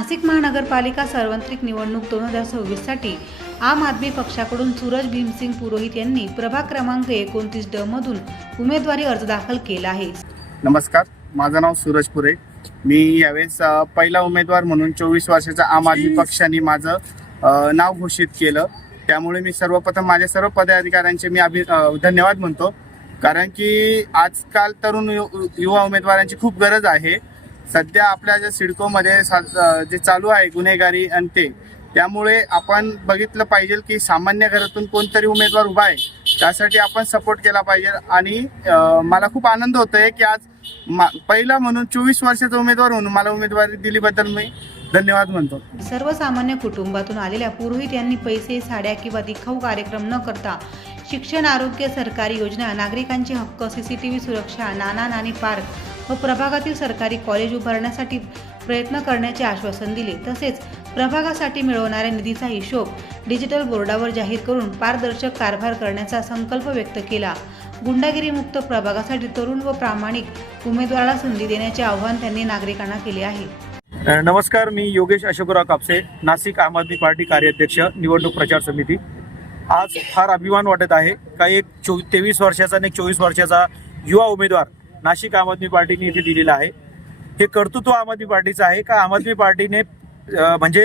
नाशिक महानगरपालिका सार्वत्रिक निवडणूक 2026 साठी आम आदमी पक्षाकडून सूरज भीमसिंग पुरोहित यांनी प्रभाग क्रमांक 29D मधून उमेदवारी अर्ज दाखल केला आहे। नमस्कार, माझं नाव सूरज पुरे। मी यावेळेस पहिला उमेदवार म्हणून 24 वर्षाचा आम आदमी पक्षाने माझं नाव घोषित केलं। त्यामुळे मी सर्वप्रथम माझ्या सर्व पदाधिकाऱ्यांचे मी धन्यवाद म्हणतो, कारण की आजकाल तरुण युवा उमेदवारांची खूप गरज आहे। सध्या आपल्या ज्या सिडकोमध्ये जे चालू आहे गुन्हेगारी आणि त्यामुळे आपण बघितलं पाहिजे की सामान्य घरातून कोणतरी उमेदवार उभा आहे, त्यासाठी आपण सपोर्ट केला पाहिजे। आणि मला खूप आनंद होतोय की आज पहिला म्हणून 24 वर्षाचा उमेदवार म्हणून मला उमेदवारी दिलीबद्दल मी धन्यवाद म्हणतो। सर्वसामान्य कुटुंबातून आलेल्या पुरोहित यांनी पैसे, साड्या किंवा दिखाऊ कार्यक्रम न करता शिक्षण, आरोग्य, सरकारी योजना, नागरिकांचे हक्क, CCTV सुरक्षा, नाना नानी पार्क व प्रभागातील सरकारी कॉलेज उभारण्यासाठी प्रयत्न करण्याचे आश्वासन दिले। तसेच प्रभागासाठी मिळवणाऱ्या निधीचा हिशोब डिजिटल बोर्डावर जाहीर करून पारदर्शक कारभार करण्याचा संकल्प व्यक्त केला। गुंडागिरी मुक्त प्रभागासाठी तरुण व प्रामाणिक उमेदवाराला संधी देण्याचे आवाहन त्यांनी नागरिकांना केले आहे। नमस्कार, मी योगेश अशोकराव कापसे, नाशिक आम आदमी पार्टी कार्याध्यक्ष, निवडणूक प्रचार समिती। आज फार अभिमान वाटत आहे का एक 23 वर्षाचा आणि 24 वर्षाचा युवा उमेदवार नाशिक आम आदमी पार्टीने इथे दिलेला आहे। हे कर्तृत्व आम आदमी पार्टीचं आहे का आम आदमी पार्टीने म्हणजे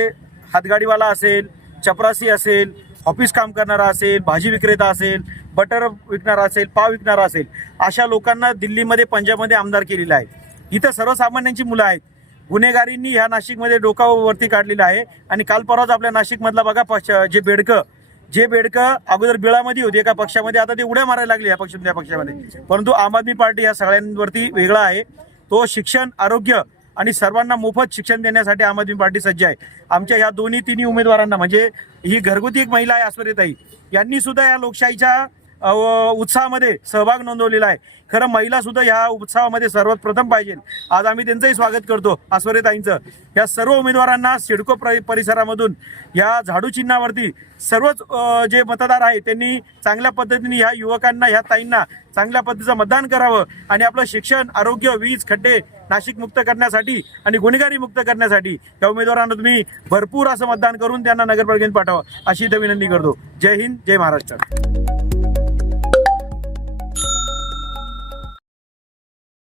हातगाडीवाला असेल, चपरासी असेल, ऑफिस काम करणारा असेल, भाजी विक्रेता असेल, बटर विकणारा असेल, पाव विकणारा असेल, अशा लोकांना दिल्लीमध्ये, पंजाबमध्ये आमदार केलेला आहे। इथं सर्वसामान्यांची मुलं आहेत। गुन्हेगारींनी ह्या नाशिकमध्ये डोकावरती काढलेलं आहे। आणि काल परवाच आपल्या नाशिकमधला बघा जे बेडकं अगोदर बिळामध्ये होते एका पक्षामध्ये, आता ते उड्या मारायला लागले या पक्षातून त्या पक्षामध्ये। परंतु आम आदमी पार्टी या सगळ्यांवरती वेगळा आहे। तो शिक्षण, आरोग्य आणि सर्वांना मोफत शिक्षण देण्यासाठी आम आदमी पार्टी सज्ज आहे। आमच्या ह्या तिन्ही उमेदवारांना, म्हणजे ही घरगुती एक महिला आहे आश्वर्यताई, यांनी सुद्धा या लोकशाहीच्या उत्साहामध्ये सहभाग नोंदवलेला आहे। खरं महिला सुद्धा ह्या उत्साहामध्ये सर्वात प्रथम पाहिजे। आज आम्ही त्यांचंही स्वागत करतो, आश्वर्यताईंचं। या सर्व उमेदवारांना सिडको परिसरामधून या झाडू चिन्हावरती सर्वच जे मतदार आहे त्यांनी चांगल्या पद्धतीने ह्या युवकांना, ह्या ताईंना चांगल्या पद्धतीचं मतदान करावं आणि आपलं शिक्षण, आरोग्य, वीज, खड्डे नाशिक मुक्त करण्यासाठी आणि गुन्हेगारी मुक्त करण्यासाठी त्या उमेदवारांना तुम्ही भरपूर असं मतदान करून त्यांना नगरपालिकेत पाठवा, अशी विनंती करतो। जय हिंद, जय महाराष्ट्र।